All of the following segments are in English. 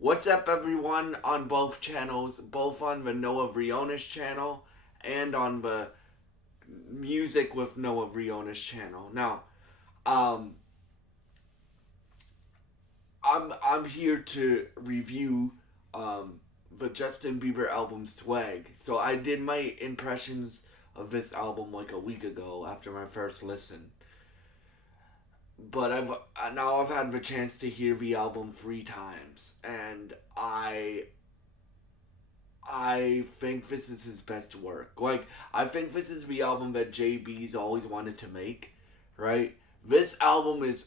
What's up, everyone, on both channels, both on the Noah Briones channel and on the Music with Noah Briones channel. Now, um, I'm here to review the Justin Bieber album Swag. So I did my impressions of this album like a week ago after my first listen, but I've had the chance to hear the album 3 times, and I think this is his best work. Like, I think this is the album that JB's always wanted to make, right? This album is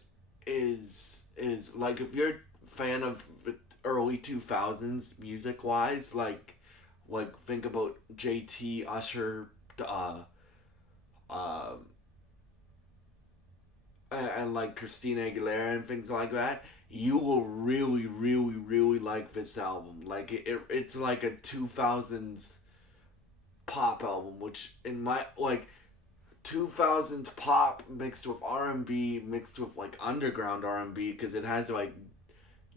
like, if you're a fan of the early 2000s music wise, like think about JT, Usher, uh, uh, and like Christina Aguilera and things like that, you will really, really, really like this album. Like it's like a 2000s pop album, which in my 2000s pop mixed with R&B, mixed with like underground R&B, because it has like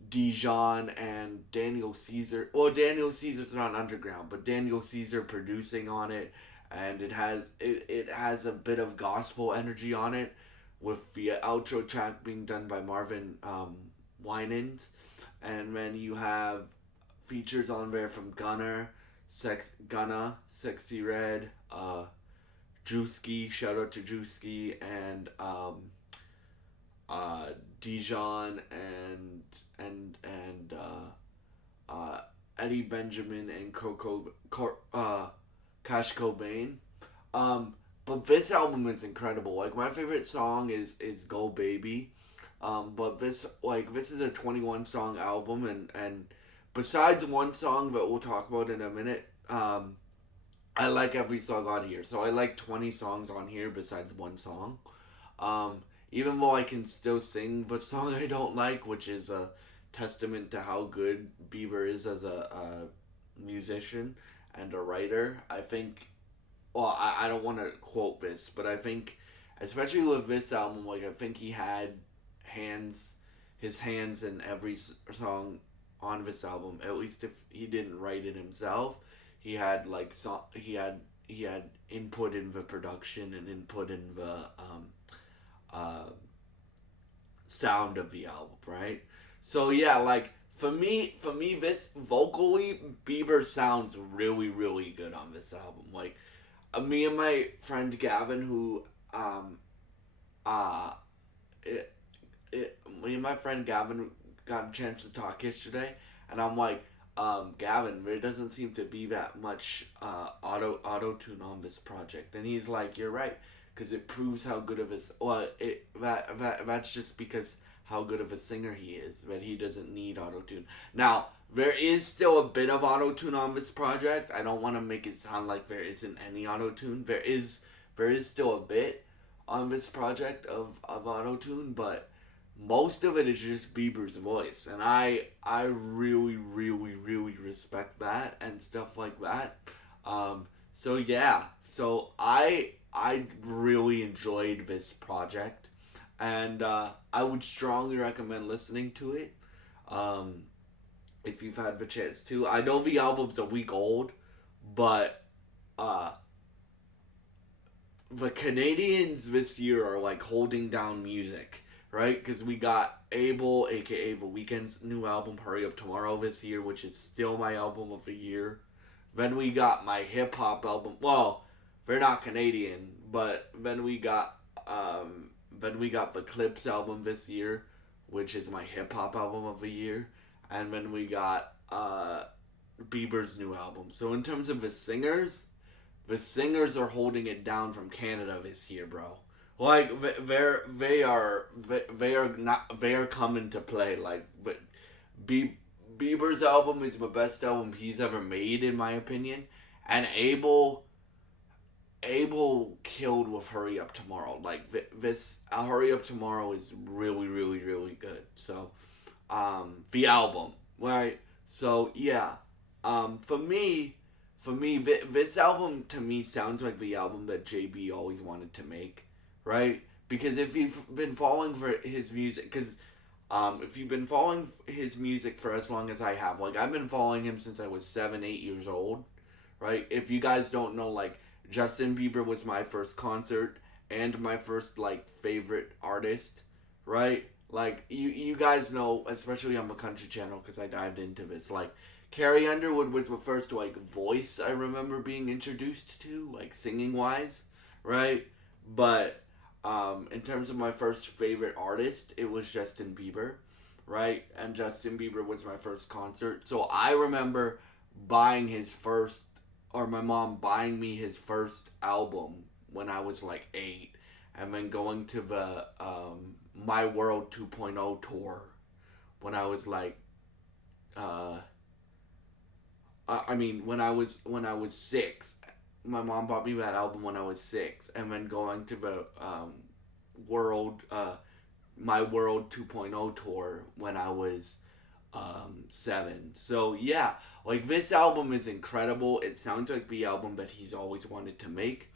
Dijon and Daniel Caesar. Well, Daniel Caesar's not underground, but Daniel Caesar producing on it, and it has a bit of gospel energy on it, with the outro track being done by Marvin Winans, and then you have features on there from Gunna, Sexy Red, Drewski, shout out to Drewski, and uh, Dijon and Eddie Benjamin and Cash Cobain. Um, but this album is incredible. Like, my favorite song is Go Baby. But this is a 21 song album, and besides one song that we'll talk about in a minute, I like every song on here. So I like 20 songs on here besides one song. Um, Even though I can still sing the song I don't like, which is a testament to how good Bieber is as a musician and a writer. I think, well, I don't want to quote this, but I think, especially with this album, like, I think he had hands, his hands in every song on this album. At least if he didn't write it himself, he had he had input in the production and input in the uh, sound of the album, right? So yeah, like, for me, this vocally, Bieber sounds really, really good on this album. Like, me and my friend Gavin, who uh, it, me and my friend Gavin got a chance to talk yesterday, and I'm like, Gavin, there doesn't seem to be that much auto tune on this project, and he's like, you're right, because it proves how good of a that's just because how good of a singer he is, that he doesn't need auto tune. Now, there is still a bit of auto tune on this project. I don't want to make it sound like there isn't any auto tune. There is still a bit on this project of auto tune, but most of it is just Bieber's voice, and I really, really, really respect that and stuff like that. So yeah, so I really enjoyed this project, and I would strongly recommend listening to it. Um, if you've had the chance to, I know the album's a week old, but uh, the Canadians this year are like holding down music, right? Because we got Abel, aka The Weeknd's new album, Hurry Up Tomorrow, this year, which is still my album of the year. Then we got my hip hop album. Well, they're not Canadian, but then we got the Clips album this year, which is my hip hop album of the year, and then we got Bieber's new album. So in terms of the singers are holding it down from Canada this year, bro. Like, they are coming to play. Like, but Bieber's album is the best album he's ever made, in my opinion, and Abel killed with Hurry Up Tomorrow. Like, this Hurry Up Tomorrow is really, really, really good. So, the album, right? So yeah, for me, this album to me sounds like the album that JB always wanted to make, right? Because if you've been following for his music, because If you've been following his music for as long as I have, like I've been following him since I was 7, 8 years old, right? If you guys don't know, like Justin Bieber was my first concert and my first like favorite artist, right? Like you guys know, especially on the country channel, because I dived into this. Like Carrie Underwood was the first like voice I remember being introduced to, like singing wise, right? But in terms of my first favorite artist, it was Justin Bieber, right? And Justin Bieber was my first concert. So I remember buying his first, or my mom buying me his first album when I was like 8, and then going to the My World 2.0 tour when I was like, uh, when I was 6. My mom bought me that album when I was 6, and then going to the world My World 2.0 tour when I was 7. So yeah, like this album is incredible. It sounds like the album that he's always wanted to make.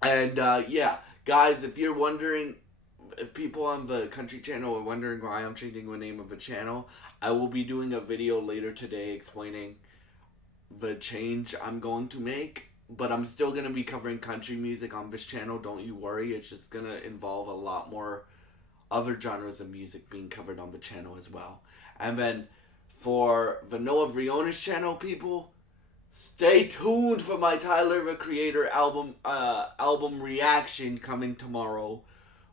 And yeah, guys, if you're wondering, if people on the country channel are wondering why I'm changing the name of the channel, I will be doing a video later today explaining the change I'm going to make. But I'm still going to be covering country music on this channel, don't you worry. It's just going to involve a lot more other genres of music being covered on the channel as well. And then for the Noah Briones channel, people, stay tuned for my Tyler the Creator album reaction coming tomorrow.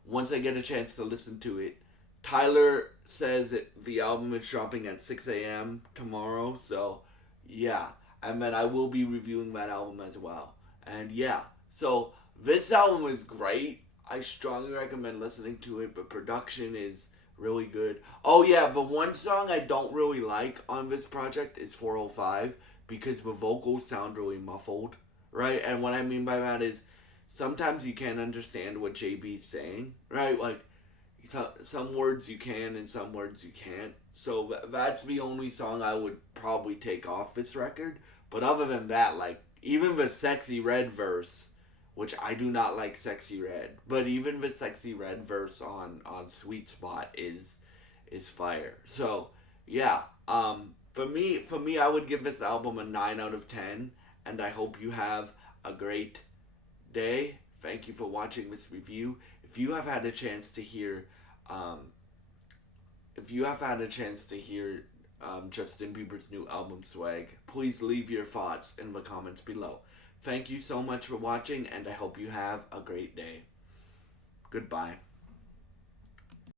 Once I get a chance to listen to it, Tyler says the album is dropping at 6 a.m. tomorrow, so yeah. And then I will be reviewing that album as well. And yeah, so this album is great. I strongly recommend listening to it, but production is really good. Oh yeah, the one song I don't really like on this project is 405, because the vocals sound really muffled, right? And what I mean by that is sometimes you can't understand what JB's saying, right? Like some words you can and some words you can't. So that's the only song I would probably take off this record. But other than that, like even the Sexy Red verse, which I do not like Sexy Red, but even the Sexy Red verse on Sweet Spot is fire. So yeah, for me, I would give this album a 9 out of 10, and I hope you have a great day. Thank you for watching this review. If you have had a chance to hear, Justin Bieber's new album Swag, please leave your thoughts in the comments below. Thank you so much for watching, and I hope you have a great day. Goodbye.